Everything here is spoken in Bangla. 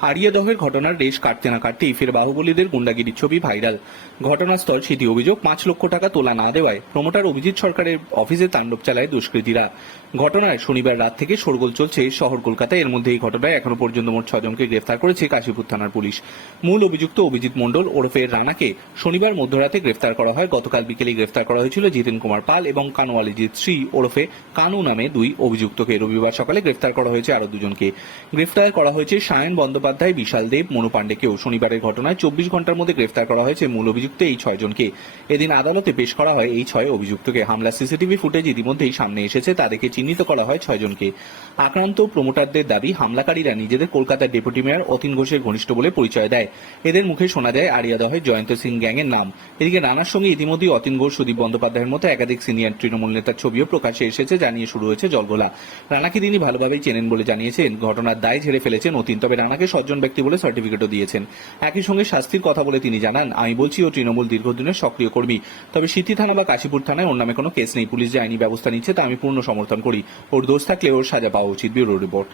হারিয়ে দহের ঘটনার রেশ কাটতে না কাটতেই ফের বাহুবলীদের গুন্ডাগিরির ছবি ভাইরাল। ঘটনাস্থল স্মৃতি অভিযোগ, পাঁচ লক্ষ টাকা তোলা না দেওয়ায় প্রমোটার অভিজিৎ সরকারের অফিসে তাণ্ডব চালায় দুষ্কৃতীরা। ঘটনায় শনিবার রাত থেকে শোরগোল চলছে শহর কলকাতায়। এর মধ্যে এই ঘটনায় এখনও পর্যন্ত মোট ছজনকে গ্রেফতার করেছে কাশীপুর থানার পুলিশ। মূল অভিযুক্ত অভিজিৎ মণ্ডল ওরফে রানাকে শনিবার মধ্যরাতে গ্রেফতার করা হয়। গতকাল বিকেলে গ্রেফতার করা হয়েছিল জিতেন কুমার পাল এবং কানোয়ালিজিৎ শ্রী ওরফে কানু নামে দুই অভিযুক্তকে। রবিবার সকালে গ্রেফতার করা হয়েছে আরও দুজনকে। গ্রেফতার করা হয়েছে সায়ন বন্দ্যোপাধ্যায় বিশাল দেব, মনু পাণ্ডেকেও শনিবারের ঘটনায় চব্বিশ ঘণ্টার মধ্যে গ্রেফতার করা হয়েছে মূল অভিযুক্ত এই ছয়জনকে। এদিন আদালতে পেশ করা হয় এই ছয় অভিযুক্তকে। হামলা সিসিটিভি ফুটেজ ইতিমধ্যেই সামনে এসেছে, তাদেরকে চিহ্নিত করা হয় ছয়জনকে। আক্রান্ত প্রমোটারদের দাবি, হামলাকারীরা নিজেদের কলকাতার ডেপুটি মেয়র অতীন ঘোষের ঘনিষ্ঠ বলে পরিচয় দেয়। এদের মুখে শোনা যায় আরিয়াদহের জয়ন্ত সিং গ্যাংয়ের নাম। এদিকে রানার সঙ্গে ইতিমধ্যেই অতীন ঘোষ, সুদীপ বন্দ্যোপাধ্যায়ের মতো একাধিক সিনিয়র তৃণমূল নেতার ছবিও প্রকাশে এসেছে, জানিয়ে শুরু হয়েছে জলগোলা। রানাকে তিনি ভালোভাবেই চেনেন বলে জানিয়েছেন। ঘটনার দায় ঝেড়ে ফেলেছেন অতীন, তবে রানাকে সজ্জন ব্যক্তি বলে সার্টিফিকেটও দিয়েছেন। একই সঙ্গে শাস্তির কথা বলে তিনি জানান, আমি বলছি ও তৃণমূল দীর্ঘদিনের সক্রিয় কর্মী। তবে সিদ্ধি থানা বা কাশীপুর থানায় ওর নামে কোনো কেস নেই। পুলিশ যে আইনি ব্যবস্থা নিচ্ছে তা আমি পূর্ণ সমর্থন করি। ওর দোষ থাকলে ওর সাজা পাওয়া উচিত, ব্যুরো রিপোর্ট।